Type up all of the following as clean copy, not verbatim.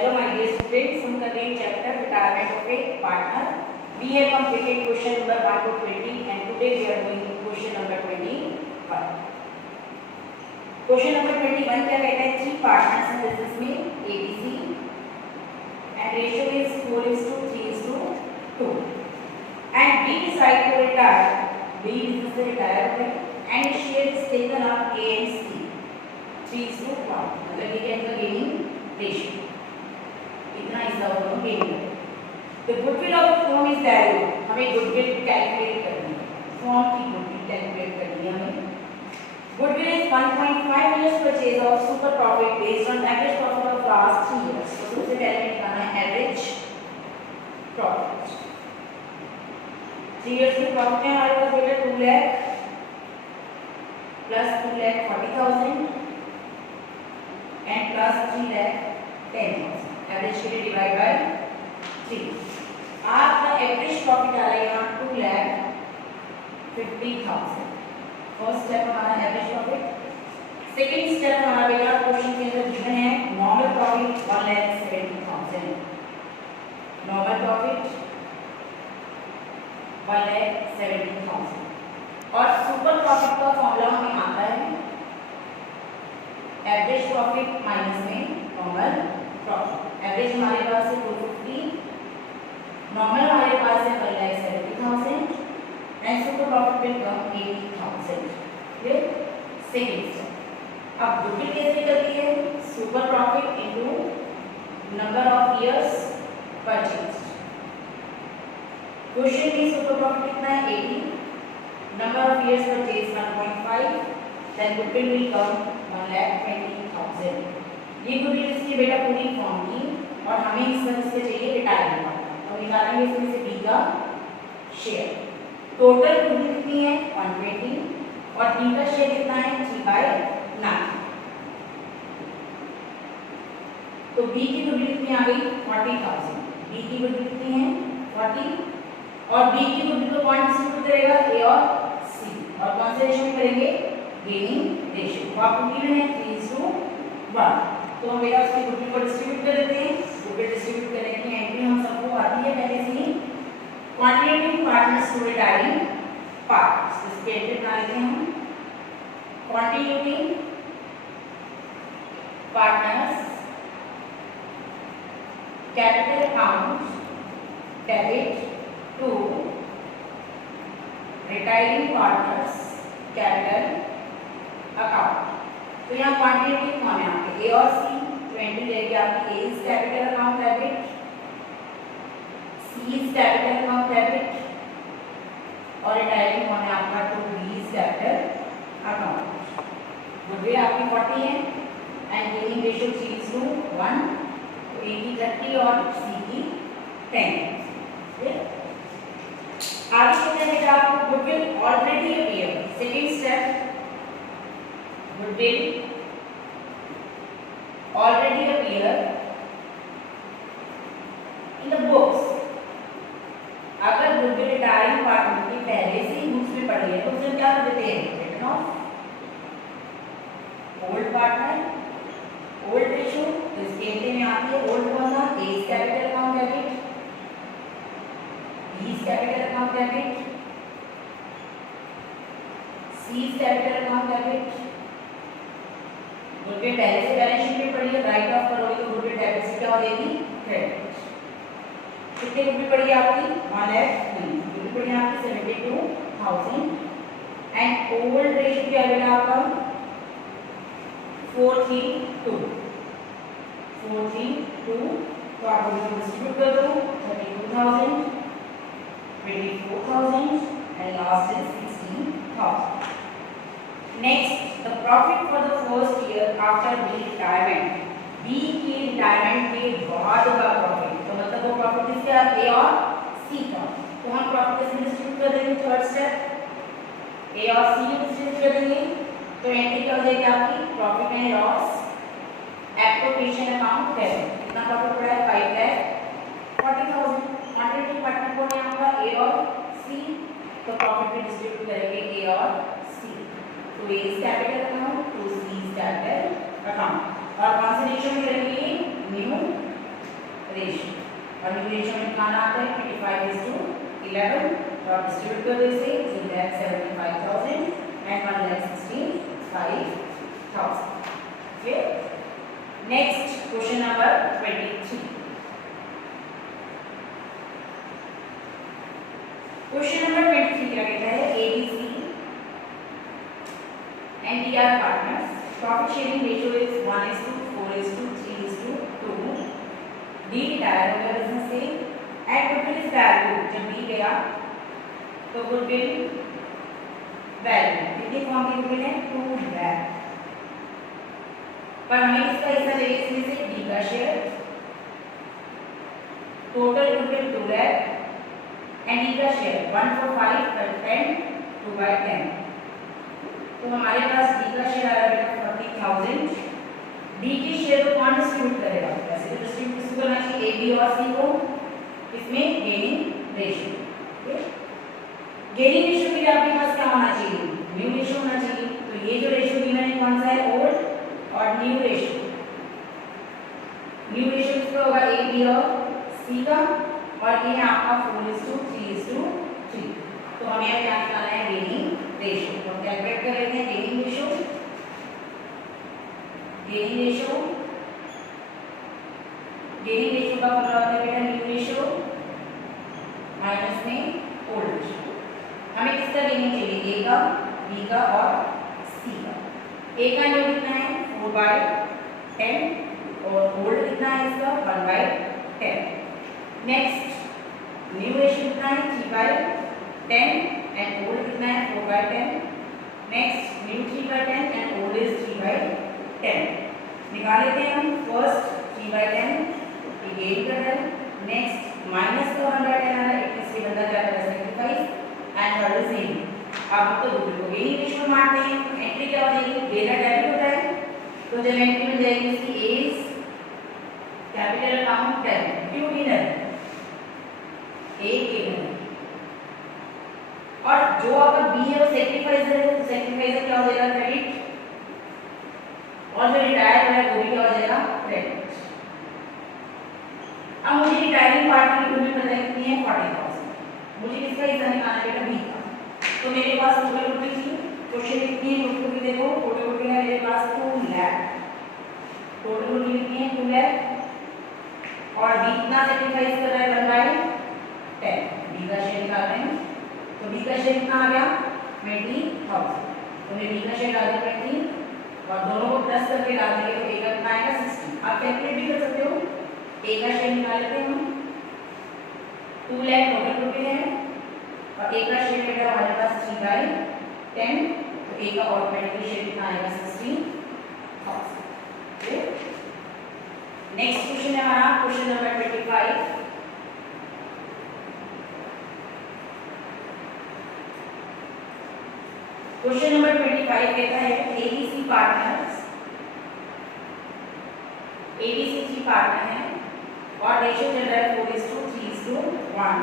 Hello my dear students, हम कर रहे हैं chapter retirement of a partner. We have completed question number 1 to 20 and today we are doing question number 21. Question number 21 क्या कहता है? 3 partners हैं business में ABC and ratio is 4:3:2 and B decide to retire. B business से retire हो गए and share is taken up A and C 3:1 मतलब ये क्या इनका gaining ratio इतना हिस्सा होगा गेन। तो goodwill of firm is value हमें गुडविल कैलकुलेट करनी है, फर्म की गुडविल कैलकुलेट करनी है हमें। Goodwill is 1.5 years purchase of super profit based on average profit of last 3 years। तो सबसे पहले निकालना है एवरेज प्रॉफिट। 3 years की प्रॉफिट है हमारे पास बेटा 2 lakh plus 2,40,000 and plus 3,10,000 average के लिए डिवाइड बाय 3। आपका एवरेज प्रॉफिट आ रहा है यहाँ 2,50,000। फर्स्ट स्टेप हमारा एवरेज प्रॉफिट। सेकंड स्टेप हमारा बेटा क्वेश्चन के अंदर गिवन है नॉर्मल प्रॉफिट 1,70,000। नॉर्मल प्रॉफिट 1,70,000 और सुपर प्रॉफिट का फॉर्मूला हमें आता है एवरेज प्रॉफिट माइनस में नॉर्मल प्रॉफिट। एवरेज हमारे पास है 250, नॉर्मल हमारे पास है 1,70,000 and super profit will come 80,000। फिर सेकंड स्टेप अब गुडविल कैसे करती है? Super profit into number of years purchase. Question में सुपर प्रॉफिट कितना है 80, number of years purchase 1.5, then goodwill will come 1,20,000। ये गुडविल इसकी बेटा पूरी फॉर्म की और हमें इससे चाहिए रिटायरमेंट का और निकालेंगे इसमें से बी का शेयर। टोटल गुडविल कितनी है 120 और बी का शेयर कितना है 3/9। तो बी की गुडविल कितनी आ गई 40,000। बी की गुडविल कितनी है 40 और बी की गुडविल को कौन डिस्ट्रीब्यूट करेगा ए और सी और कौन से रेशियो में करेंगे गेनिंग रेशियो। तो आपको गिवन है 3:1 तो हम बेटा उसकी गुडविल को डिस्ट्रीब्यूट कर देते हैं। गुडविल डिस्ट्रीब्यूट करने की एंट्री हम सबको आती है पहले से ही quantitative partners to retiring partners. इसके एंट्री बना लेते हैं हम quantitative partners capital account debit to retiring partners capital account. तो यहाँ क्वांटिटेटिव कौन है आपके ए और सी 20 रहेगी आपकी A is capital account debit, C is capital account debit और रिटायरिंग कौन है आपका 2 B is capital account. Goodwill आपकी 40 है एंड गेनिंग रेशियो 3:1 तो ए की 30 और सी की 10। आगे चलते हैं बेटा आपको goodwill already appear. Second step goodwill already appear in the books। अगर गुडविल रिटायरिंग पार्टनर की पहले से ही बुक्स में पड़ी है तो उसे क्या कर देते हैं written off old partner old ratio. तो इसके एंट्री में आती है ओल्ड कौन सा A is capital account debit, B is capital account debit, C is capital account debit. Goodwill पहले से बैलेंस शीट में पड़ी है राइट ऑफ करोगे तो गुडविल डेबिट से क्या हो जाएगी क्रेडिट। कितनी गुडविल पड़ी है आपकी 1 लाख नहीं गुडविल पड़ी है आपकी 72,000 एंड ओल्ड रेशियो क्या है आपका 4:3:2 तो आप गुडविल डिस्ट्रीब्यूट कर दो 32,000 24,000 and last is 16,000। Next, the profit for the first year after B retirement। B की रिटायरमेंट के बाद का प्रॉफिट तो मतलब वो प्रॉफिट किसके आ ए और सी का। तो हम प्रॉफिट कैसे डिस्ट्रीब्यूट कर देंगे थर्ड स्टेप ए और सी डिस्ट्रीब्यूट कर देंगे। तो एंट्री क्या हो जाएगी आपकी profit and loss appropriation account debit. कितना प्रॉफिट पड़ा है 5,40,000। क्वांटिटेटिव पार्टनर कौन है आपका ए और सी तो प्रॉफिट भी डिस्ट्रीब्यूट करेंगे ए और सी। तो A is capital account, to C is capital account और कौन से रेशियो में करेंगे न्यू रेशियो, और न्यू रेशियो में कहाँ आता है 25:11, तो आप डिस्ट्रीब्यूट कर दो इसे 2,75,000 and 1,65,000. Okay. Next question number 23. Question number 23 क्या कहता है ABC and D are partners. Profit sharing ratio is 1:4:3:2. D retire हो गया बिजनेस से. At goodwill is value जब D गया तो goodwill value कितनी फॉर्म की goodwill है 2 lakh. पर हमें इसका हिस्सा चाहिए इसमें से D का share. Total goodwill 2 lakh and D का शेयर 1/5 10 2/10. तो हमारे पास D का शेयर आ रहा है 40,000. D के शेयर को कौन डिस्ट्रीब्यूट करेगा? वैसे तो डिस्ट्रीब्यूट किसको करना चाहिए A B और C को. इसमें गेनिंग रेशियो. गेनिंग रेशियो के लिए आपके पास क्या होना चाहिए? न्यू रेशियो होना चाहिए. तो ये जो रेशियो गिवन है कौन सा है? ओल्ड और न्यू रेशियो. न्यू रेशियो किसका होगा? A B और C का, और ये है आपका 4:3:3. तो हमें क्या निकालना है? Gaining ratio. तो कैलकुलेट कर लेते हैं गेनिंग रेशियो. गेनिंग रेशियो का फॉर्मूला होता है बेटा न्यू रेशियो माइनस में ओल्ड रेशियो. हमें किसका गेनिंग चाहिए? A का, B का और C का. A का न्यू कितना है 4/10 और ओल्ड कितना है इसका 1/10. नेक्स्ट न्यू रेशियो कितना है 3/10 एंड ओल्ड कितना है 4/10. Next new 3/10 and old is 3/10. निकाल लेते हैं हम. फर्स्ट 3/10 ये गेन कर रहा है. नेक्स्ट माइनस का 1/10 आ रहा है. इसलिए बंदा क्या कर रहा है sacrifice and third is gain. अब तो गुडविल को गेनिंग रेशियो में मारते हैं. एंट्री क्या हो जाएगी? डेटा डेबिट होता है. तो जब एंट्री में जाएगी इसकी एज कैपिटल अकाउंट 10 क्यों डिनर एक गेनर. और जो आपका बी है वो सेक्रीफाइसर है. तो सेक्रीफाइसर क्या हो जाएगा? क्रेडिट. और जो रिटायर हो है वो भी क्या हो जाएगा? क्रेडिट. अब मुझे रिटायरिंग पार्ट की गुडविल पता है कितनी है 40,000. मुझे किसका हिस्सा निकालना है बेटा? बी का. तो मेरे पास टोटल गुडविल थी. क्वेश्चन कितनी है गुडविल? देखो टोटल गुडविल है मेरे पास 2 लाख. टोटल गुडविल कितनी है 2 लाख. और बी कितना सेक्रीफाइस कर रहा है 1/10. बी का शेयर निकाल रहे हैं. तो बी का शेयर कितना आ गया 20,000. तो मैं बी का शेयर डाल दिया 20 और दोनों को प्लस करके डाल देंगे तो ए का कितना आएगा 60. आप कैलकुलेट भी कर सकते हो. ए का शेयर निकाल लेते हैं हम. 2 लाख टोटल गुडविल है और ए का शेयर बेटा हमारे पास 3/10. तो ए का ऑटोमेटिकली शेयर कितना आएगा 60,000. नेक्स्ट क्वेश्चन है हमारा क्वेश्चन नंबर 25. क्वेश्चन नंबर 25 कहता है ABC पार्टनर्स. ABC 3 पार्टनर हैं और रेशियो चल रहा है 4:3:1.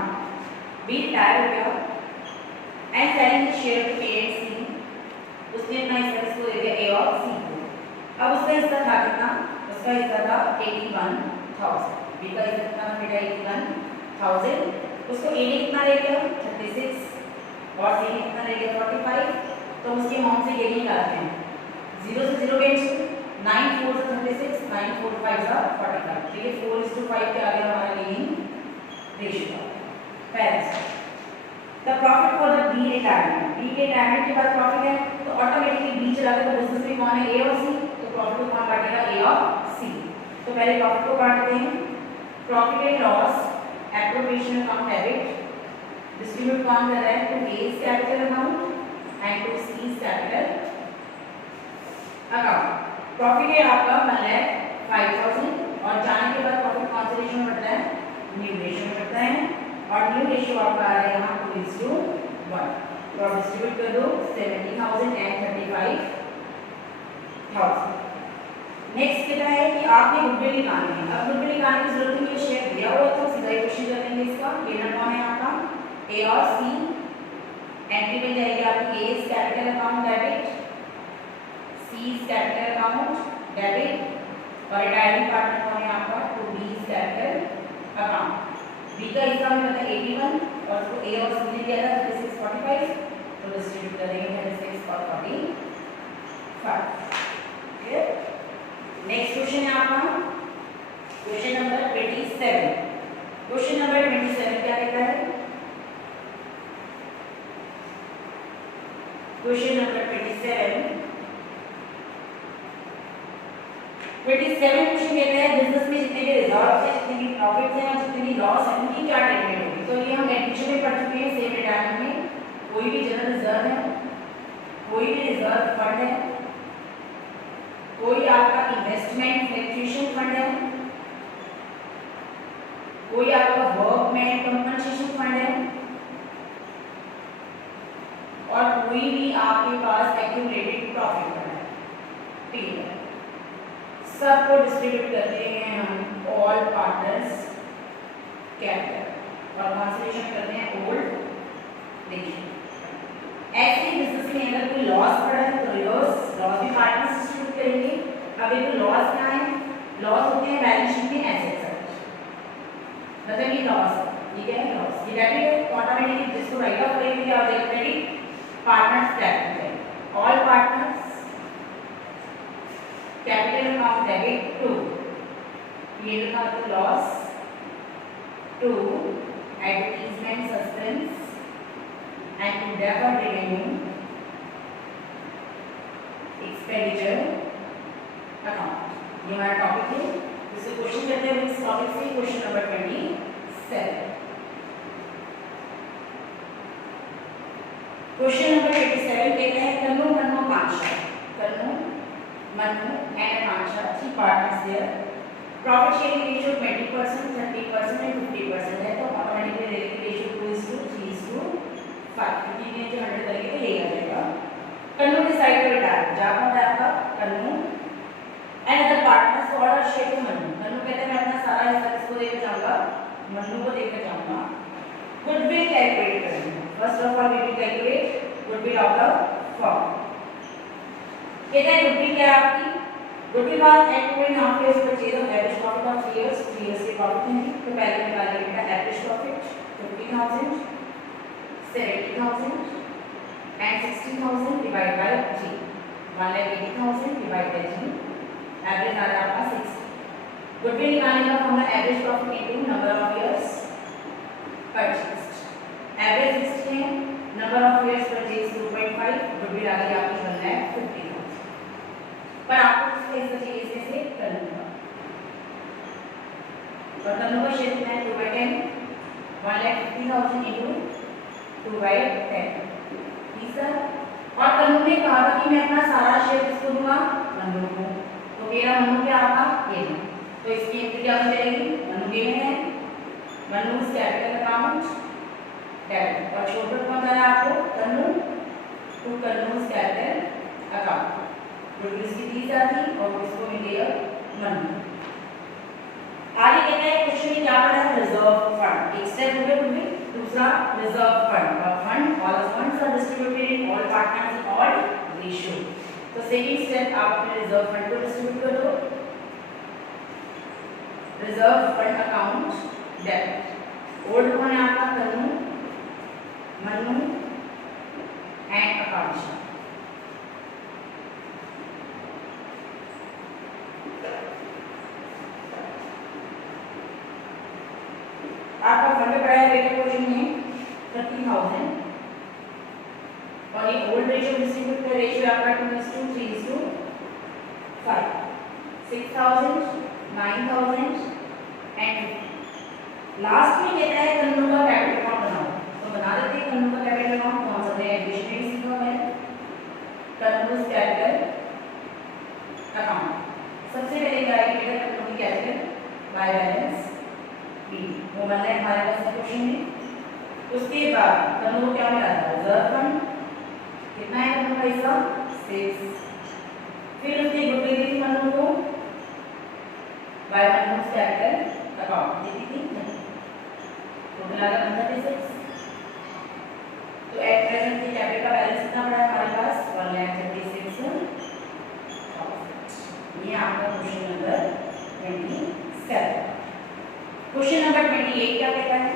बी रिटायर हो गया and selling the share to A and C. उसने अपना हिस्सा किसको दे दिया? A और C को. अब उसका हिस्सा था कितना? उसका हिस्सा था 81,000. बी का हिस्सा कितना था बेटा 81,000. उसको A ने कितना दे दिया 36 और C ने कितना दे दिया 45. तो उसके अमाउंट से गेनिंग निकालते हैं. 0 से 0 गेन्स 9 4 से 36 9 4 5 से 45. ठीक है 4:5 के आगे हमारा गेनिंग रेशियो. पहला the profit for the B retirement. B के रिटायरमेंट के बाद प्रॉफिट है तो ऑटोमेटिकली बी चला गया. तो बिजनेस में कौन है? ए और सी. तो प्रॉफिट को कौन बांटेगा? ए और सी. तो पहले प्रॉफिट को बांटते हैं. Profit and loss appropriation account debit distribute कौन कर रहा है? To A capital account and to C's capital account. प्रॉफिट है आपका 1,05,000 और जाने के बाद प्रॉफिट कौन से रेशियो में बढ़ता है? न्यू रेशियो में बढ़ता है. और न्यू रेशियो आपका आ रहा है यहाँ 2:1. तो आप डिस्ट्रीब्यूट कर दो 70,000 and 35,000. नेक्स्ट कहता है कि आपने गुडविल निकालनी है. अब गुडविल निकालने की जरूरत नहीं है. शेयर दिया हुआ तो सीधा ही क्वेश्चन कर लेंगे इसका. गेनर कौन है आपका? ए और सी. एंट्री में जाएगी आपकी A's capital account debit, C's capital account debit और रिटायरिंग पार्टनर कौन है आपका? टू बीज कैपिटल बी का हिस्सा में मतलब 81 और उसको ए और सी ने दिया था 36 45, तो डिस्ट्रीब्यूट कर देंगे 36 और 45। नेक्स्ट क्वेश्चन है आपका क्वेश्चन नंबर 27। क्वेश्चन नंबर 27 क्या कहता है? क्वेश्चन नंबर 27 क्वेश्चन कहता है बिजनेस में जितने भी रिजर्व है, जितने भी प्रॉफिट हैं और जितने भी लॉस है उनकी क्या ट्रीटमेंट होगी। तो ये हम एडिशन में पढ़ चुके हैं सेम रिटायरमेंट में। कोई भी जनरल रिजर्व है, कोई भी रिजर्व फंड है, कोई आपका इन्वेस्टमेंट फ्लक्चुएशन फंड है, कोई आपका वर्कमैन कंपनसेशन फंड है और कोई भी आपके पास एक्यूमुलेटेड प्रॉफिट फंड है। ठीक है, सबको डिस्ट्रीब्यूट करते हैं हम ऑल पार्टनर्स कैपिटल और कंसीडरेशन करते हैं ओल्ड रेशियो। ऐसे बिजनेस में अगर कोई लॉस पड़ा है तो लॉस भी पार्टनर्स डिस्ट्रीब्यूट करेंगे। अब ये लॉस क्या है? लॉस होते हैं बैलेंस शीट में एसेट्स, मतलब ये लॉस, ठीक है, लॉस ये डेबिट ऑटोमेटिकली जिसको राइट ऑफ करेंगे क्या हो जाएगा? Credit partners capital, all partners capital account debit to, ये लिखा तो loss to advertisement suspense and to deferred revenue expenditure account. ये हमारा टॉपिक है। इससे क्वेश्चन करते हैं इस टॉपिक से क्वेश्चन नंबर 27। क्वेश्चन नंबर 27 कहते हैं Kannu Mannu Kansha, Kannu Mannu and Kansha three partners their, profit sharing ratio 20%, 30% and 50% है। तो ऑटोमेटिकली रेशियो 2:3:5 क्योंकि ये जो 100 करके तो यही आ जाएगा। कन्नू डिसाइड टू रिटायर, जब होता है आपका Kannu and other partners order share to Mannu. Mannu कहते हैं मैं अपना सारा हिस्सा किसको देकर जाऊंगा? मन्नू को देकर जाऊंगा। गुडविल कैलकुलेट करेंगे। First of all we will calculate goodwill of the firm. कहते हैं गुडविल क्या है आपकी? Goodwill was at 2.5 years purchase of average profit of 3 years, 3 years के प्रॉफिट हैं। तो पहले निकाल लेंगे average profit 50,000, 70,000 and 60,000 divided by 3, 1,80,000 divided by 3, average आ रहा है आपका 60। गुडविल निकालने का formula average profit into number of years purchased. Average 60 है, number of years purchase 2.5, goodwill आ गई आपकी 1,50,000। पर आपको इसके इस चाहिए इसमें से करना और तनु का शेयर कितना है 2/10, 1,50,000 इनटू 2/10। तीसरा, और तनु ने कहा था कि मैं अपना सारा शेयर किसको दूंगा? मन्नू को। तो मेरा मन्नू क्या आपका ये है, तो इसकी एंट्री क्या हो जाएगी? मन्नू के में है, मन्नू's कैपिटल अकाउंट डेबिट, और छोटा कौन सा है आपको? तनु, टू तनु's कैपिटल अकाउंट। गुडविल की 30 आती और इसको मिल गया मन्नू। आगे कहता है क्वेश्चन में क्या पढ़ा है? Reserve fund. एक स्टेप हो गया गुडविल, दूसरा रिजर्व फंड। और fund all funds are distributed in all partners in all ratio. तो सेकंड स्टेप आप अपने रिजर्व फंड को डिस्ट्रीब्यूट कर दो। Reserve fund account debit, old कौन है आपका? तनु, मन्नू एंड आकांक्षा। आपका फंड पड़ा है बेटा क्वेश्चन में 30,000 और ये ओल्ड रेशियो डिस्ट्रीब्यूट का रेशियो आपका 2:3:5, 6,000, 9,000 एंड लास्ट में कहता है तनु का कैपिटल अकाउंट बनाओ। तो बना देते हैं तनु का कैपिटल अकाउंट। कौन सा है? एडिशन में सीखा है तनु's कैपिटल अकाउंट। सबसे पहले क्या आएगी बेटा? तनु की कैपिटल बाय बैलेंस बी, वो बनना है हमारे पास क्वेश्चन में। उसके बाद तनु को क्या मिला था? Reserve fund. कितना है तनु का हिस्सा? 6। फिर उसने गुडविल दी मन्नू को बाय मन्नू's कैपिटल अकाउंट, दी थी टोटल आ गया 36। तो एट प्रेजेंट की कैपिटल का बैलेंस कितना पड़ा है हमारे पास? 1,36,000। ये आपका क्वेश्चन नंबर 27। क्वेश्चन नंबर 28 क्या कहता है?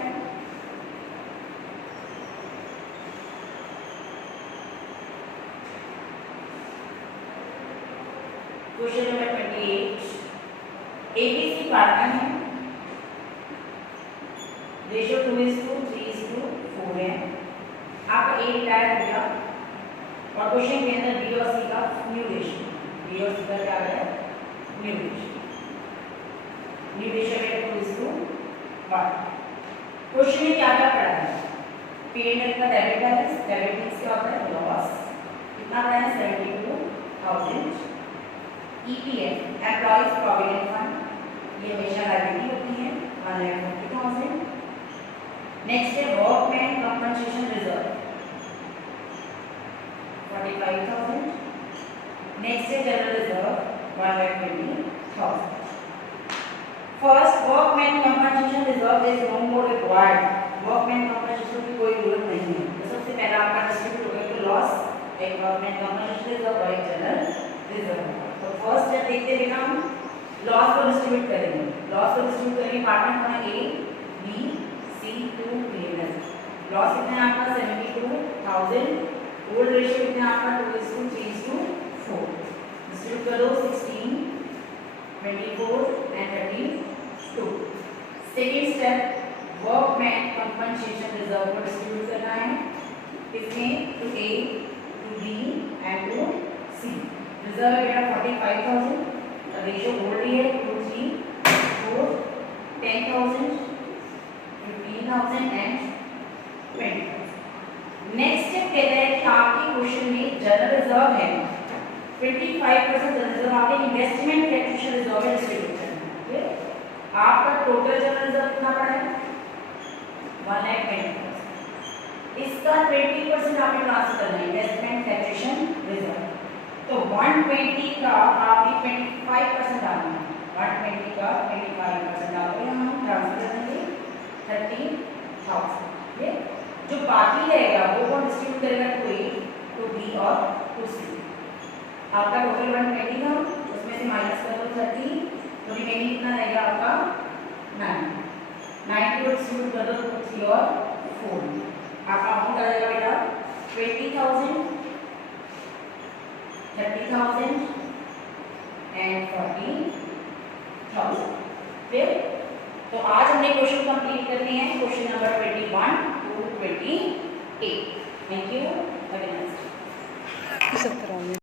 क्वेश्चन नंबर 28, एबीसी पार्टनर है, रेशियो 2:3:4 है। आपका ए रिटायर हो गया और क्वेश्चन के अंदर बी और सी का न्यू रेशियो, बी और सी का क्या है? न्यू रेशियो, न्यू रेशियो है 2:1। क्वेश्चन में क्या क्या पढ़ा है? P&L का डेबिट बैलेंस, डेबिट मींस क्या होता है? लॉस। कितना पढ़ा है? 72,000। EPF एम्प्लॉइज प्रोविडेंट फंड, ये हमेशा लायबिलिटी होती है, 1,40,000। नेक्स्ट है वर्कमैन कंपनसेशन रिजर्व, 45,000। नेक्स्ट है general reserve, 1,20,000। First, workman compensation reserve is no more required, workman compensation की कोई जरूरत नहीं है। तो सबसे पहला आपका डिस्ट्रीब्यूट हो गया लॉस, एक वर्कमैन कंपनसेशन रिजर्व और एक जनरल रिजर्व। तो फर्स्ट स्टेप देखते हुए हम लॉस को डिस्ट्रीब्यूट करेंगे। लॉस को डिस्ट्रीब्यूट करेंगे, पार्टनर कौन है? ए, बी, सी, 2, P&L। लॉस कितना है आपका? 72,000। ओल्ड रेशियो कितना है आपका? 2:3:4। डिस्ट्रीब्यूट करो 16, 24 and 32। Second step, workman compensation reserve को डिस्ट्रीब्यूट करना है किसमें? To A, to B and to C. Reserve है बेटा 45,000, रेशियो ओल्ड है 2:3:4, 10,000, 15,000 एंड 20,000। नेक्स्ट स्टेप कहता है कि आपके क्वेश्चन में जनरल रिजर्व है 25% जनरल रिजर्व, आपके इन्वेस्टमेंट कैपिटल रिजर्व है डिस्ट्रीब्यूट करना है। आपका टोटल जनरल रिजर्व कितना पड़ा है? 1,20,000। इसका 20% आपने ट्रांसफर करना है इन्वेस्टमेंट कैपिटल रिजर्व। तो 120 का आपने 25% डालना है, 120 का 25% डालोगे, हम ट्रांसफर करेंगे 30,000। जो बाकी रहेगा वो कौन डिस्ट्रीब्यूट करेगा? टू ए, टू बी और टू सी। आपका टोटल 120 था, उसमें से माइनस करो 30, तो रिमेनिंग कितना रहेगा आपका? 9 को डिस्ट्रीब्यूट कर दो 2, 3 और 4। आपका अमाउंट आ जाएगा बेटा 20,000, 30,000 एंड 40,000। फिर तो आज हमने क्वेश्चन कंप्लीट करने हैं, question number 21 to 28। Thank you.